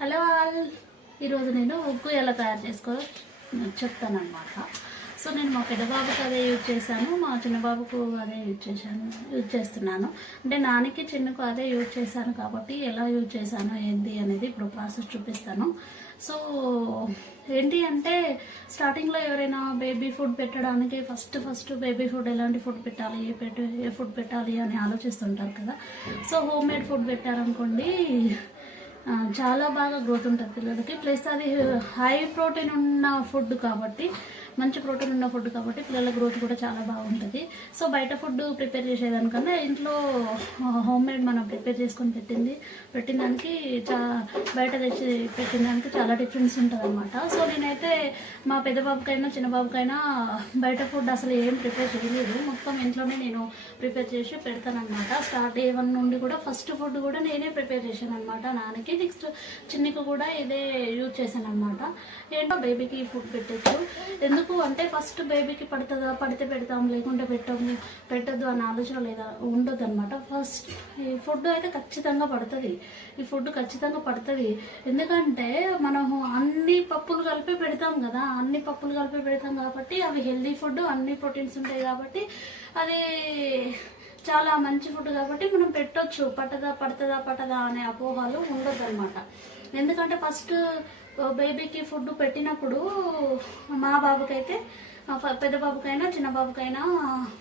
Hello all, ఈరోజు నేను ఉగ్గు ఎలా తయారు చేసుకో చెప్తానమాట. సో నేను మా పెద్ద బాబుకి అదే యూజ్ చేశాను, మా చిన్న బాబుకు అదే యూజ్ చేస్తున్నాను. అంటే నానికి చిన్నకు అదే యూజ్ చేశాను కాబట్టి ఎలా యూజ్ చేశాను ఏంటి అనేది ఇప్పుడు ప్రాసెస్ చూపిస్తాను. సో ఏంటి అంటే స్టార్టింగ్లో ఎవరైనా బేబీ ఫుడ్ పెట్టడానికి ఫస్ట్ బేబీ ఫుడ్ ఎలాంటి ఫుడ్ పెట్టాలి, ఏ ఫుడ్ పెట్టాలి అని ఆలోచిస్తుంటారు కదా. సో హోమ్ మేడ్ ఫుడ్ పెట్టారనుకోండి, చాలా బాగా గ్రోత్ ఉంటుంది పిల్లలకి. ప్లస్ అది హై ప్రోటీన్ ఉన్న ఫుడ్ కాబట్టి, మంచి ప్రోటీన్ ఉన్న ఫుడ్ కాబట్టి పిల్లల గ్రోత్ కూడా చాలా బాగుంటుంది. సో బయట ఫుడ్ ప్రిపేర్ చేసేదానికన్నా ఇంట్లో హోమ్ మేడ్ మనం ప్రిపేర్ చేసుకొని పెట్టిన దానికి బయట తెచ్చి పెట్టిన దానికి చాలా డిఫరెన్స్ ఉంటుంది అనమాట. సో నేనైతే మా పెద్ద బాబుకైనా చిన్న బాబుకైనా బయట ఫుడ్ అసలు ఏం ప్రిపేర్ చేయలేదు, మొత్తం ఇంట్లోనే నేను ప్రిపేర్ చేసి పెడతానమాట. స్టార్ట్ డే 1 నుండి కూడా ఫస్ట్ ఫుడ్ కూడా నేనే ప్రిపేర్ చేశాను అనమాట నాన్నకి. నెక్స్ట్ చిన్నకు కూడా ఇదే యూజ్ చేశాను అనమాట. ఏంటో బేబీకి ఫుడ్ పెట్టచ్చు. ఎందుకు అంటే ఫస్ట్ బేబీకి పడితే పెడతాం, లేకుంటే పెట్టద్దు అన్న ఆలోచన ఉండదు అనమాట. ఫస్ట్ ఈ ఫుడ్ అయితే ఖచ్చితంగా పడుతుంది, ఈ ఫుడ్ ఖచ్చితంగా పడుతుంది. ఎందుకంటే మనము అన్ని పప్పులు కలిపి పెడతాం కదా, అన్ని పప్పులు కలిపి పెడతాం కాబట్టి అవి హెల్దీ ఫుడ్, అన్ని ప్రోటీన్స్ ఉంటాయి కాబట్టి అది చాలా మంచి ఫుడ్ కాబట్టి మనం పెట్టొచ్చు. పడుతుందా అనే అపోహలు ఉండదు అనమాట. ఎందుకంటే ఫస్ట్ బేబీకి ఫుడ్ పెట్టినప్పుడు మా బాబుకైతే, పెద్ద బాబుకైనా చిన్న బాబుకైనా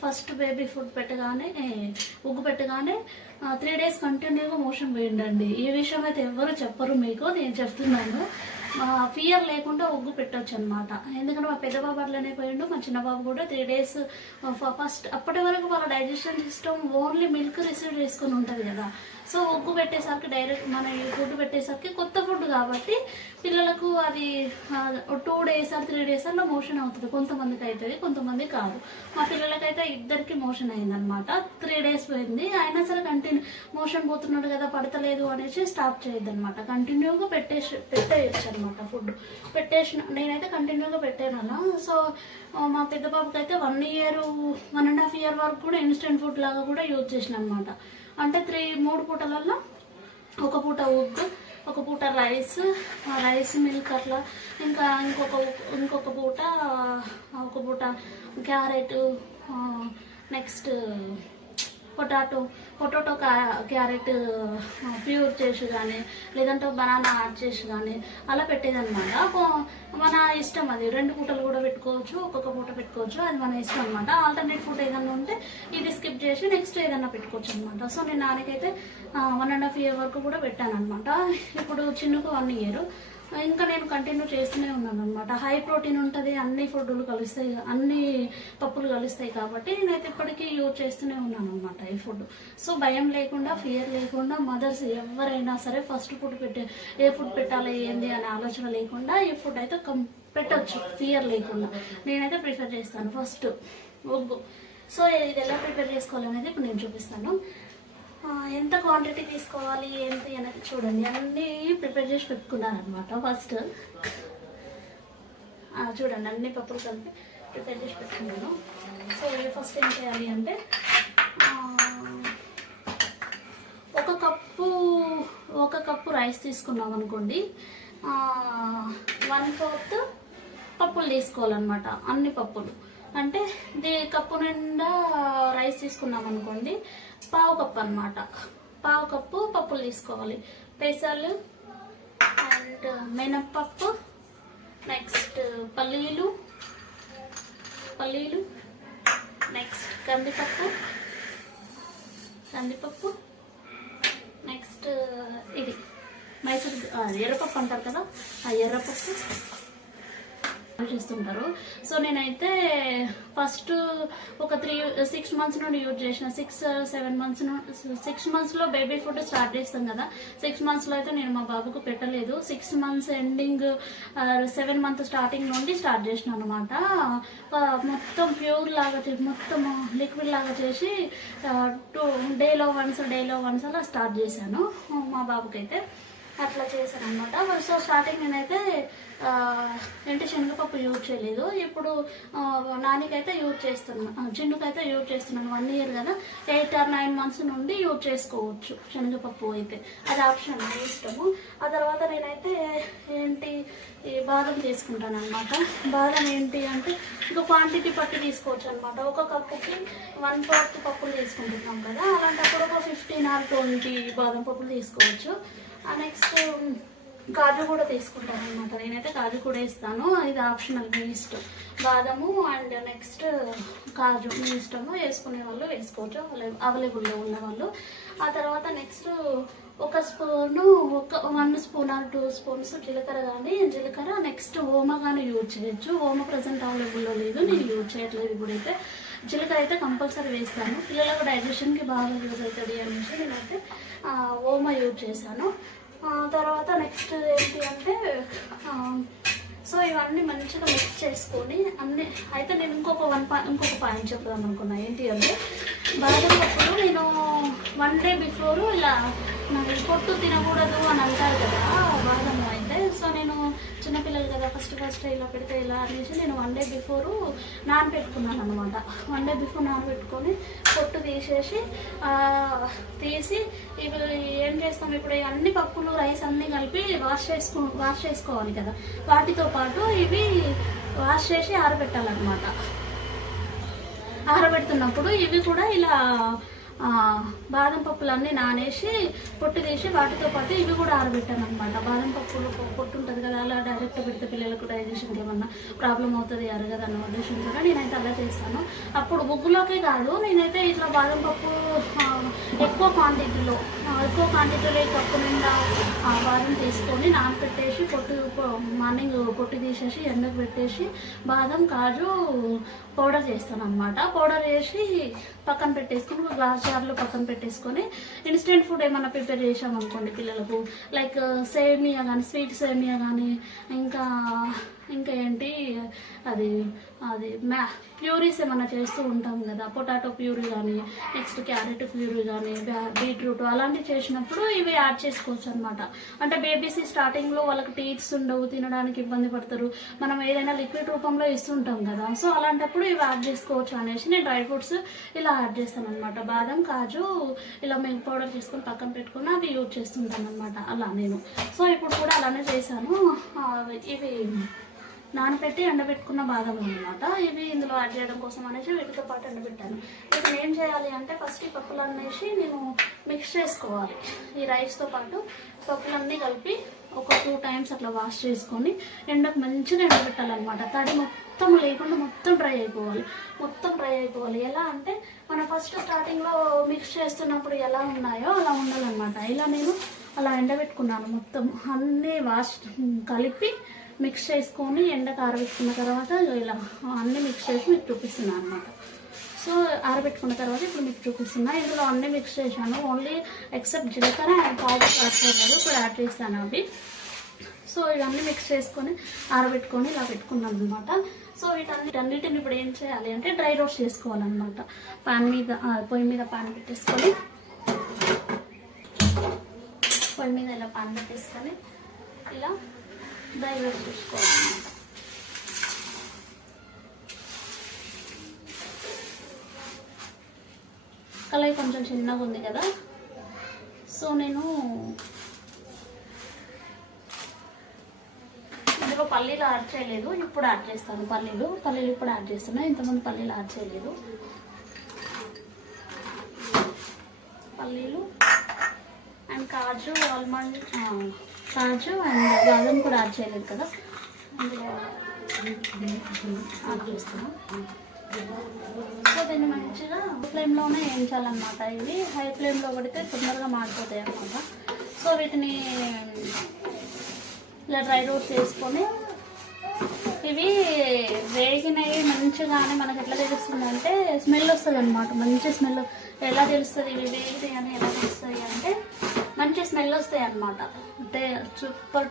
ఫస్ట్ బేబీ ఫుడ్ ఉగ్గు పెట్టగానే 3 days కంటిన్యూగా మోషన్ పోయిండండి. ఈ విషయం అయితే ఎవరు చెప్పరు, మీకు నేను చెప్తున్నాను. ఫియర్ లేకుండా ఉగ్గు పెట్టవచ్చు అనమాట. ఎందుకంటే మా పెద్ద బాబు అట్లనే పోయిండు, మా చిన్న బాబు కూడా 3 days ఫస్ట్ అప్పటి వరకు వాళ్ళ digestion system only milk receive చేసుకుని ఉంటుంది కదా. సో ఉగ్గు పెట్టేసరికి డైరెక్ట్ మన ఈ ఫుడ్ పెట్టేసరికి కొత్త ఫుడ్ కాబట్టి పిల్లలకు అది 2 days or 3 days అలా మోషన్ అవుతుంది. కొంతమందికి అవుతుంది, కొంతమంది కాదు. మా పిల్లలకైతే ఇద్దరికి మోషన్ అయిందనమాట. 3 days పోయింది, అయినా సరే మోషన్ పోతున్నాడు కదా, పడతలేదు అనేసి స్టాప్ చేయొద్దు అనమాట. కంటిన్యూగా పెట్టేయచ్చు అనమాట ఫుడ్. నేనైతే కంటిన్యూగా పెట్టాను. సో మా పెద్ద బాబుకి అయితే 1.5 year వరకు కూడా ఇన్స్టెంట్ ఫుడ్ లాగా కూడా యూజ్ చేసిన అనమాట. అంటే 3 పూటలలో ఒక పూట ఉగ్గు, ఒక పూట రైస్ మిల్క్ అట్లా, ఇంకా ఇంకొక పూట carrot, next potato carrot pure చేసి కానీ, లేదంటే బనానా యాడ్ చేసి కానీ అలా పెట్టేదన్నమాట. మన ఇష్టం, అది 2 పూటలు కూడా పెట్టుకోవచ్చు, ఒక్కొక్క పూట పెట్టుకోవచ్చు, అది మన ఇష్టం అనమాట. ఆల్టర్నేట్ ఫుడ్ ఏదన్నా ఉంటే ఇది స్కిప్ చేసి నెక్స్ట్ ఏదన్నా పెట్టుకోవచ్చు అనమాట. సో నేను నాన్నకైతే 1.5 year వరకు కూడా పెట్టాను అనమాట. ఇప్పుడు చిన్నకు 1 year. ఇంకా నేను కంటిన్యూ చేస్తూనే ఉన్నాను అనమాట. హై ప్రోటీన్ ఉంటుంది, అన్ని ఫుడ్లు కలుస్తాయి, అన్ని పప్పులు కలుస్తాయి కాబట్టి నేనైతే ఇప్పటికీ యూజ్ చేస్తూనే ఉన్నాను అనమాట ఈ ఫుడ్. సో భయం లేకుండా, ఫియర్ లేకుండా మదర్స్ ఎవరైనా సరే ఫస్ట్ ఫుడ్ ఏ ఫుడ్ పెట్టాలి ఏంది అనే ఆలోచన లేకుండా ఈ ఫుడ్ అయితే పెట్టచ్చు, ఫియర్ లేకుండా. నేనైతే ప్రిఫర్ చేస్తాను ఫస్ట్ ఉగ్గు. సో ఇది ఎలా ప్రిపేర్ చేసుకోవాలనేది ఇప్పుడు నేను చూపిస్తాను. ఎంత క్వాంటిటీ తీసుకోవాలి ఏంటి అనేది చూడండి. అన్నీ ప్రిపేర్ చేసి పెట్టుకున్నాను అనమాట. ఫస్ట్ చూడండి, అన్ని పప్పులు కలిపి ప్రిపేర్ చేసి పెట్టుకున్నాను. సో ఫస్ట్ ఏం చేయాలి అంటే ఒక కప్పు రైస్ తీసుకున్నాం అనుకోండి, 1/4 పప్పులు తీసుకోవాలన్నమాట. అన్ని పప్పులు అంటే కప్పు నిండా రైస్ తీసుకున్నాం అనుకోండి, 1/2 కప్పు అనమాట. 1/2 కప్పు పప్పులు తీసుకోవాలి. పెసలు అండ్ మినప్పప్పు, నెక్స్ట్ పల్లీలు, నెక్స్ట్ కందిపప్పు, నెక్స్ట్ ఇది మైసూర్ ఎర్రపప్పు అంటారు కదా, ఆ ఎర్రపప్పు చేస్తుంటారు. సో నేనైతే ఫస్ట్ ఒక 6 months నుండి యూజ్ చేసిన. 6 monthsలో బేబీ ఫుడ్ స్టార్ట్ చేస్తాం కదా. 6 monthsలో అయితే నేను మా బాబుకు పెట్టలేదు. 6 months ఎండింగ్ 7 month స్టార్టింగ్ నుండి స్టార్ట్ చేసిన అనమాట. మొత్తం ప్యూర్ లాగా మొత్తం లిక్విడ్ లాగా చేసి డేలో వన్స్ అలా స్టార్ట్ చేశాను మా బాబుకైతే. అట్లా చేశాను అనమాట. సో స్టార్టింగ్ నేనైతే ఎంటి శనగపప్పు యూజ్ చేయలేదు. ఇప్పుడు నానికైతే యూజ్ చేస్తున్నాను, చిన్నుకైతే యూజ్ చేస్తున్నాను. 1 year కదా, 8 or 9 months నుండి యూజ్ చేసుకోవచ్చు శనగపప్పు అయితే. అది ఆప్షన్, మీ ఇష్టము. ఆ తర్వాత నేనైతే ఏంటి ఈ బాదం తీసుకుంటాను అనమాట. బాదం ఏంటి అంటే ఇంకా క్వాంటిటీ పట్టి తీసుకోవచ్చు అనమాట. ఒక కప్పుకి 1/4 పప్పులు తీసుకుంటున్నాం కదా, అలాంటప్పుడు ఒక 15 or 20 బాదం పప్పులు తీసుకోవచ్చు. నెక్స్ట్ కాజు కూడా తీసుకుంటాను అనమాట. నేనైతే కాజు కూడా ఇస్తాను, ఇది ఆప్షనల్, మీ ఇష్టం. బాదము అండ్ నెక్స్ట్ కాజు మీ ఇష్టము, వేసుకునే వాళ్ళు వేసుకోవచ్చు, అవైలబుల్లో ఉన్న వాళ్ళు. ఆ తర్వాత నెక్స్ట్ ఒక స్పూను, 1 spoon or 2 spoons జీలకర్ర కానీ, జీలకర్ర నెక్స్ట్ ఓమా కానీ యూజ్ చేయొచ్చు. ఓమా ప్రజెంట్ అవైలబుల్లో లేదు, నేను యూజ్ చేయట్లేదు ఇప్పుడైతే. జీలకర్ర అయితే కంపల్సరీ వేస్తాను, పిల్లలకు డైజెషన్కి బాగా యూజ్ అవుతుంది అనేసి నేనైతే ఓమా యూజ్ చేశాను. తర్వాత నెక్స్ట్ ఏంటి అంటే సో ఇవన్నీ మంచిగా మిక్స్ చేసుకొని అన్నీ అయితే నేను ఇంకొక పాయింట్ చెప్దాం అనుకున్నా. ఏంటి అంటే బాదం పప్పులు నేను 1 day before ఇలా నాకు పొట్టు తినకూడదు అని అంటారు కదా బాదం అయితే. సో నేను చిన్నపిల్లలు కదా, ఫస్ట్ ఇలా పెడితే ఇలా అనేసి నేను 1 day before నానబెట్టుకున్నాను అనమాట. 1 day before నానబెట్టుకొని పొట్టు తీసి ఇవి ఏం చేస్తాం, ఇప్పుడు అన్ని పప్పులు రైస్ అన్నీ కలిపి వాష్ చేసుకోవాలి కదా, వాటితో పాటు ఇవి వాష్ చేసి ఆరబెట్టాలన్నమాట. ఆరబెడుతున్నప్పుడు ఇవి కూడా ఇలా బాదం పప్పులన్నీ నానేసి పొట్టు తీసి వాటితో పాటు ఇవి కూడా ఆరబెట్టాను అనమాట. బాదం పప్పులు పొట్టు ఉంటుంది కదా, అలా డైరెక్ట్ పెడితే పిల్లలకు డైజెషన్కి ఏమన్నా ప్రాబ్లం అవుతుంది అరగదన్న ఉద్దేశంతో నేనైతే అలా చేస్తాను. అప్పుడు బుగ్గులోకే కాదు, నేనైతే ఇట్లా బాదం పప్పు ఎక్కువ క్వాంటిటీలో కప్పు నిండా బాదం తీసుకొని నానబెట్టేసి మార్నింగ్ పొట్టు తీసేసి ఎండకు పెట్టేసి బాదం కాజు పౌడర్ చేస్తాను అనమాట. పౌడర్ చేసి పక్కన పెట్టేసుకొని ఒక గ్లాస్ జార్లో పక్కన పెట్టేసుకొని ఇన్స్టెంట్ ఫుడ్ ఏమైనా ప్రిపేర్ చేసామనుకోండి పిల్లలకు, లైక్ సేమియా కానీ, స్వీట్ సేమియా కానీ, ఇంకా ఏంటి అది ప్యూరీస్ ఏమైనా చేస్తూ ఉంటాం కదా, పొటాటో ప్యూరీ కానీ, నెక్స్ట్ క్యారెట్ ప్యూరీ కానీ, బీట్రూట్ అలాంటివి చేసినప్పుడు ఇవి యాడ్ చేసుకోవచ్చు అనమాట. అంటే బేబీస్ స్టార్టింగ్లో వాళ్ళకి టీత్స్ ఉండవు, తినడానికి ఇబ్బంది పడతారు, మనం ఏదైనా లిక్విడ్ రూపంలో ఇస్తుంటాం కదా, సో అలాంటప్పుడు ఇవి యాడ్ చేసుకోవచ్చు అనేసి నేను డ్రై ఫ్రూట్స్ ఇలా యాడ్ చేస్తాను అనమాట. బాదం కాజు ఇలా మేము పౌడర్ చేసుకొని పక్కన పెట్టుకుని అవి యూజ్ చేస్తుంటాను అనమాట అలా నేను. సో ఇప్పుడు కూడా అలానే చేశాను. ఇవి నానబెట్టి ఎండబెట్టుకున్న బాదం అనమాట, ఇవి ఇందులో యాడ్ చేయడం కోసం అనేసి వీటితో పాటు ఎండబెట్టాను. ఇప్పుడు ఏం చేయాలి అంటే ఫస్ట్ ఈ పప్పులన్నేసి నేను మిక్స్ చేసుకోవాలి. ఈ రైస్తో పాటు పప్పులన్నీ కలిపి ఒక 2 times అట్లా వాష్ చేసుకొని ఎండకు మంచిగా ఎండబెట్టాలన్నమాట. తడి మొత్తం లేకుండా మొత్తం డ్రై అయిపోవాలి. ఎలా అంటే మనం ఫస్ట్ స్టార్టింగ్లో మిక్స్ చేస్తున్నప్పుడు ఎలా ఉన్నాయో అలా ఉండాలన్నమాట. ఇలా నేను అలా ఎండబెట్టుకున్నాను, మొత్తం అన్నీ కలిపి మిక్స్ చేసుకొని ఎండకు ఆరబెట్టుకున్న తర్వాత ఇలా అన్నీ మిక్స్ చేసి మీకు చూపిస్తున్నాను అనమాట. సో ఆరబెట్టుకున్న తర్వాత ఇప్పుడు మీకు చూపిస్తున్నా. ఇందులో అన్నీ మిక్స్ చేశాను, ఓన్లీ ఎక్సెప్ట్ జీలకర్ర అండ్ పౌడర్ యాడ్ చేయలేదు, ఇప్పుడు యాడ్ చేస్తాను అవి. సో ఇవన్నీ మిక్స్ చేసుకొని ఆరబెట్టుకొని ఇలా పెట్టుకున్నాను అనమాట. సో వీటన్నిటిని ఇప్పుడు ఏం చేయాలి అంటే డ్రై రోస్ట్ చేసుకోవాలన్నమాట. పొయ్యి మీద పాన్ పెట్టేసుకొని ఇలా పాన్ పెట్టేసుకొని ఇలా డ్రై రోస్ట్ చేసుకోవాలన్నమాట. కళాయి కొంచెం చిన్నగా ఉంది కదా, సో నేను ఇందులో పల్లీలు యాడ్ చేయలేదు, ఇప్పుడు యాడ్ చేస్తాను. పల్లీలు ఇప్పుడు యాడ్ చేస్తున్నాను, ఇంతకుముందు పల్లీలు యాడ్ చేయలేదు. పల్లీలు అండ్ కాజు అండ్ బాదం కూడా యాడ్ చేయలేదు కదా, అందులో యాడ్ చేస్తాను. సో దీన్ని మంచిగా ఫ్లేమ్లోనే వేయించాలన్నమాట. ఇవి హై ఫ్లేమ్లో పడితే తొందరగా మాడిపోతాయి అన్నమాట. సో వీటిని ఇలా డ్రై రోస్ట్ చేసుకొని ఇవి వేగినవి మంచిగానే మనకు ఎట్లా తెలుస్తుంది అంటే స్మెల్ వస్తుంది అనమాట. మంచి స్మెల్ ఎలా తెలుస్తుంది ఇవి వేగినాయి అని ఎలా తెలుస్తుంది అంటే మంచి స్మెల్ వస్తాయి అన్నమాట. అంటే సూపర్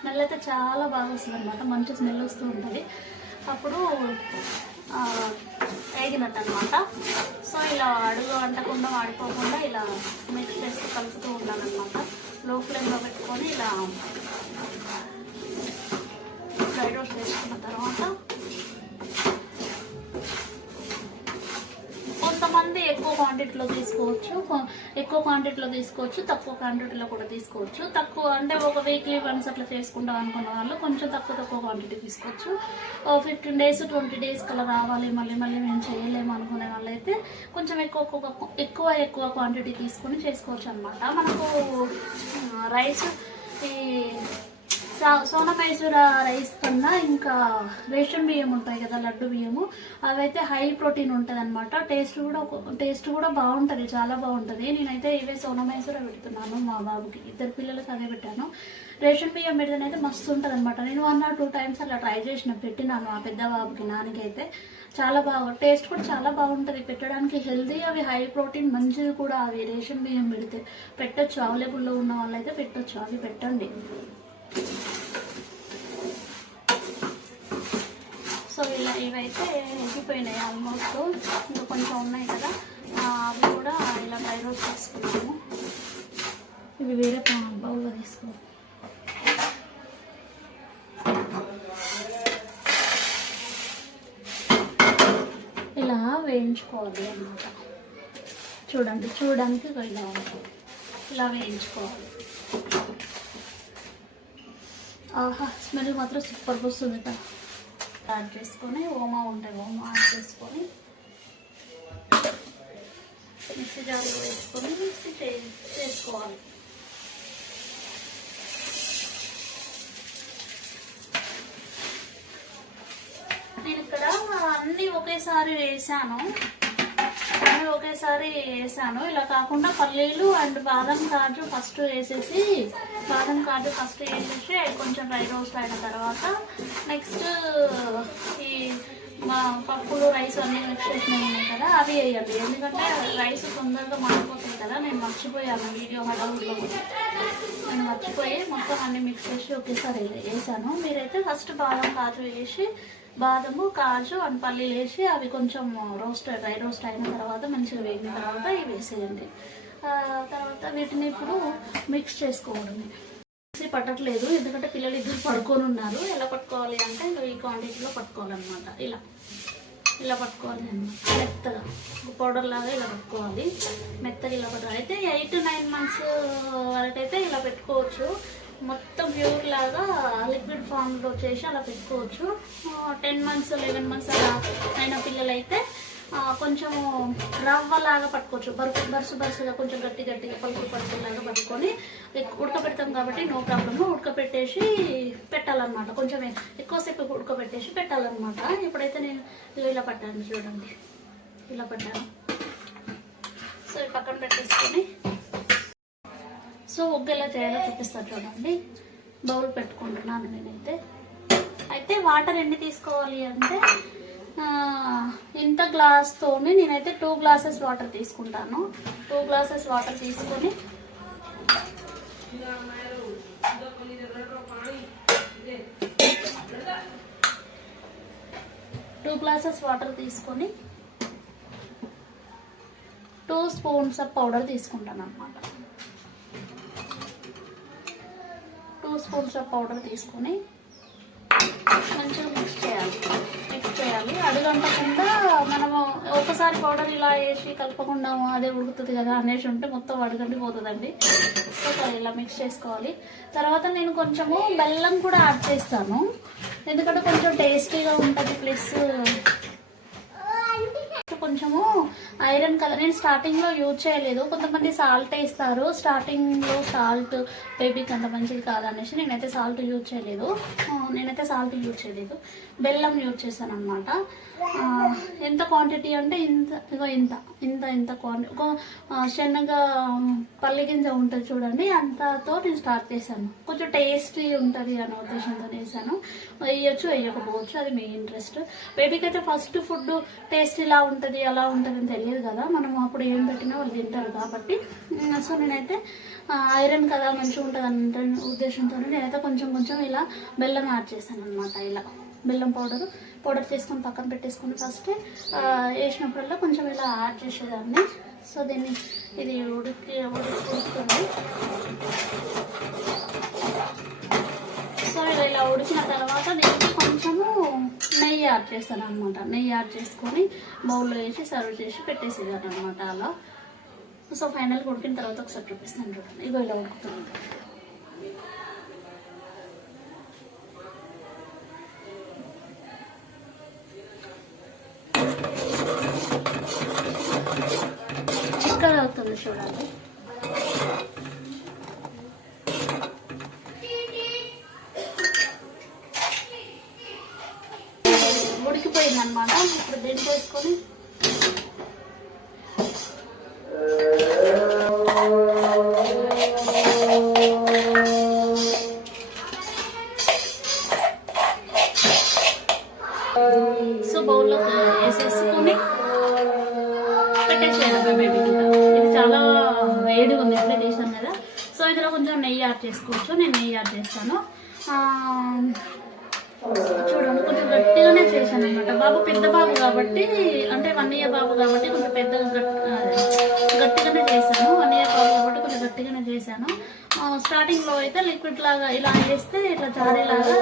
స్మెల్ అయితే చాలా బాగా వస్తుంది అనమాట, మంచి స్మెల్ వస్తూ ఉంటుంది. అప్పుడు వేగినట్టు అనమాట. సో ఇలా అడుగు అంటకుండా మాడిపోకుండా ఇలా మిక్స్ చేస్తూ కలుపుతూ ఉండాలన్నమాట. లో ఫ్లేమ్లో పెట్టుకొని ఇలా డ్రై రోస్ట్ చేసుకున్న తర్వాత కొంతమంది ఎక్కువ క్వాంటిటీలో తీసుకోవచ్చు, తక్కువ క్వాంటిటీలో కూడా తీసుకోవచ్చు. తక్కువ అంటే ఒక వీక్లీ వన్స్ అట్లా చేసుకుంటాం అనుకున్న వాళ్ళు కొంచెం తక్కువ క్వాంటిటీ తీసుకోవచ్చు. 15 days 20 days కల్లా రావాలి, మళ్ళీ మేము చేయలేము అనుకునే వాళ్ళు అయితే కొంచెం ఎక్కువ క్వాంటిటీ తీసుకొని చేసుకోవచ్చు అనమాట. మనకు రైస్ ఈ సోనా మైసూర్ రైస్ కన్నా ఇంకా రేషన్ బియ్యం ఉంటాయి కదా, లడ్డు బియ్యము, అవైతే హై ప్రోటీన్ ఉంటుంది అనమాట. టేస్ట్ కూడా బాగుంటుంది, చాలా బాగుంటుంది. నేనైతే ఇవే సోనా మైసూర్ పెడుతున్నాను మా బాబుకి, 2 పిల్లలకి అదే పెట్టాను. రేషన్ బియ్యం పెడితేనైతే మస్తు ఉంటుంది అనమాట. నేను 1 or 2 times అలా ట్రై పెట్టినాను ఆ పెద్ద బాబుకి, నానికి అయితే చాలా టేస్ట్ కూడా చాలా బాగుంటుంది. పెట్టడానికి హెల్తీ, అవి హై ప్రోటీన్, మంచిది కూడా. అవి రేషన్ బియ్యం పెట్టచ్చు, అవైలబుల్లో ఉన్న వాళ్ళైతే పెట్టచ్చు, అవి పెట్టండి. సో ఇలా ఇవైతే ఎగిపోయినాయి ఆల్మోస్ట్, ఇంకా కొంచెం ఉన్నాయి కదా, అవి కూడా ఇలా డ్రై రోస్ట్ చేసుకున్నాము. ఇవి వేరే బౌల్లో తీసుకోవాలి. ఇలా వేయించుకోవాలి అన్నమాట. చూడడానికి ఇలా ఉంటుంది, ఇలా వేయించుకోవాలి. ఆహా, స్మెల్ మాత్రం సూపర్గా వస్తుంది కదా. యాడ్ చేసుకొని ఓమా యాడ్ చేసుకొని మిక్సీ జార్లో వేసుకొని మిక్సీ చేసుకోవాలి. నేను ఇక్కడ అన్నీ ఒకేసారి వేసాను. ఇలా కాకుండా పల్లీలు అండ్ బాదం కాజు ఫస్ట్ వేసేసి అవి కొంచెం డ్రై రోస్ట్ అయిన తర్వాత నెక్స్ట్ ఈ పప్పులు రైస్ అన్నీ మిక్స్ చేసినవి ఉన్నాయి కదా, అవి వేయండి. ఎందుకంటే రైస్ తొందరగా మాడిపోతాయి కదా. నేను మర్చిపోయాను వీడియో హడావుడిలో, నేను మర్చిపోయి మొత్తం అన్నీ మిక్స్ చేసి ఒకేసారి వేసాను. మీరైతే ఫస్ట్ బాదము కాజు అండ్ పల్లీలు వేసి అవి కొంచెం డ్రై రోస్ట్ అయిన తర్వాత మంచిగా వేగిన తర్వాత ఇవి వేసేయండి. తర్వాత వీటిని ఇప్పుడు మిక్స్ చేసుకోవడమే. మిక్సీ పట్టట్లేదు ఎందుకంటే పిల్లలు ఇద్దరు పడుకొని ఉన్నారు. ఎలా పట్టుకోవాలి అంటే ఈ క్వాంటిటీలో పట్టుకోవాలన్నమాట. ఇలా పట్టుకోవాలి అన్నమాట, మెత్తగా పౌడర్ లాగా ఇలా పట్టుకోవాలి. మెత్తగా ఇలా పట్టుకోవాలి. అయితే 8 to 9 months వరకైతే ఇలా పెట్టుకోవచ్చు. మొత్తం ప్యూర్ లాగా లిక్విడ్ ఫామ్లో చేసి అలా పెట్టుకోవచ్చు. 10 months 11 months అలా అయిన పిల్లలైతే కొంచెం రవ్వలాగా పట్టుకోవచ్చు. బరుసుగా కొంచెం గట్టిగా పలుకులాగా పట్టుకొని ఉడకబెడతాం కాబట్టి నో ప్రాబ్లమ్. ఉడకబెట్టేసి పెట్టాలన్నమాట, కొంచెం ఎక్కువసేపు ఉడకబెట్టేసి పెట్టాలన్నమాట. ఇప్పుడైతే నేను ఇలా పట్టాను, చూడండి ఇలా పట్టాను. సో ఈ పక్కన పెట్టేసుకొని సో ఉగ్గు ఎలా చేయాలో చూపిస్తాను చూడండి. బౌల్ పెట్టుకుంటున్నాను నేనైతే. అయితే వాటర్ ఎన్ని తీసుకోవాలి అంటే ఇంత గ్లాస్తోని నేనైతే 2 glasses వాటర్ తీసుకుంటాను. 2 glasses వాటర్ తీసుకొని తీసుకొని 2 spoons ఆఫ్ పౌడర్ తీసుకుంటాను అన్నమాట. 2 spoons ఆఫ్ పౌడర్ తీసుకొని మంచిగా మిక్స్ చేయాలి. అడుగంటకుండా మనము ఒకసారి పౌడర్ ఇలా వేసి కలపకుండా అదే ఉడుకుతుంది కదా అనేసి ఉంటే మొత్తం అడుగంటి పోతుందండి. సో ఇలా మిక్స్ చేసుకోవాలి. తర్వాత నేను కొంచెము బెల్లం కూడా యాడ్ చేస్తాను, ఎందుకంటే కొంచెం టేస్టీగా ఉంటుంది. ప్లస్ కొంచెము ఐరన్ కదా. నేను స్టార్టింగ్లో యూజ్ చేయలేదు, కొంతమంది సాల్ట్ వేస్తారు. స్టార్టింగ్లో సాల్ట్ బేబీకి అంత మంచిది కాదనేసి నేనైతే సాల్ట్ యూజ్ చేయలేదు. బెల్లం యూజ్ చేశాను అనమాట. ఎంత క్వాంటిటీ అంటే ఇంత క్వాంటిటీ. శనగ పల్లి గింజ ఉంటుంది చూడండి, అంతతో నేను స్టార్ట్ చేశాను. కొంచెం టేస్టీ ఉంటుంది అనే ఉద్దేశంతో వేసాను. వేయచ్చు వేయకపోవచ్చు, అది మీ ఇంట్రెస్ట్. బేబీకి అయితే ఫస్ట్ ఫుడ్ టేస్ట్ ఇలా ఉంటుంది అలా ఉంటుంది అని తెలియదు కదా, మనం అప్పుడు ఏం పెట్టినా వాళ్ళు తింటారు కాబట్టి. సో నేనైతే ఐరన్ కదా మంచిగా ఉంటుంది అనే ఉద్దేశంతో నేనైతే కొంచెం ఇలా బెల్లం యాడ్ చేశాను అనమాట. ఇలా బెల్లం పౌడర్ చేసుకొని పక్కన పెట్టేసుకొని ఫస్ట్ వేసినప్పుడల్లా కొంచెం ఇలా యాడ్ చేసేదాన్ని. సో దీన్ని ఇది ఉడుకుతుంది. సో ఇది ఇలా ఉడికిన తర్వాత దీనికి కొంచెము నెయ్యి యాడ్ చేస్తాను అనమాట. నెయ్యి యాడ్ చేసుకొని బౌల్లో వేసి సర్వ్ చేసి పెట్టేసేదాన్ని అనమాట అలా. సో ఫైనల్గా ఉడికిన తర్వాత ఒకసారి చూపిస్తాను చూడండి. ఇగో ఇలా ఉడుకుతుంది. చిక్కగా అవుతుంది చూడండి. ఉడికిపోయింది అనమాట. ఇప్పుడు దీన్ని చేసుకొని సో బౌల్లోకి వేసేసుకొని పెట్టేసేయాలి బేబీకి. ఇది చాలా వేడిగా ఉంది, ఎట్లా చేసాం కదా. సో ఇందులో కొంచెం నెయ్యి యాడ్ చేసుకోవచ్చు. నేను నెయ్యి యాడ్ చేస్తాను. చూడండి కొంచెం గట్టిగానే చేశాను అనమాట. బాబు పెద్ద బాబు కాబట్టి, అంటే 1 year బాబు కాబట్టి కొంచెం పెద్దగా గట్టిగానే చేశాను. 1 year బాబు కాబట్టి కొంచెం గట్టిగానే చేశాను. స్టార్టింగ్లో అయితే లిక్విడ్ లాగా ఇలా చేస్తే ఇట్లా జారీలాగా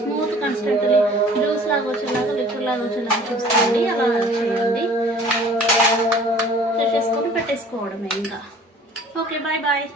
స్మూత్ కన్సిస్టెంట్లీ జ్యూస్ లాగా వచ్చేలాగా, లిక్విడ్ లాగా వచ్చేలాగా చూసుకోండి. అలా చేయండి, చేసేసుకొని పెట్టేసుకోవడమే ఇంకా. Okay, bye bye.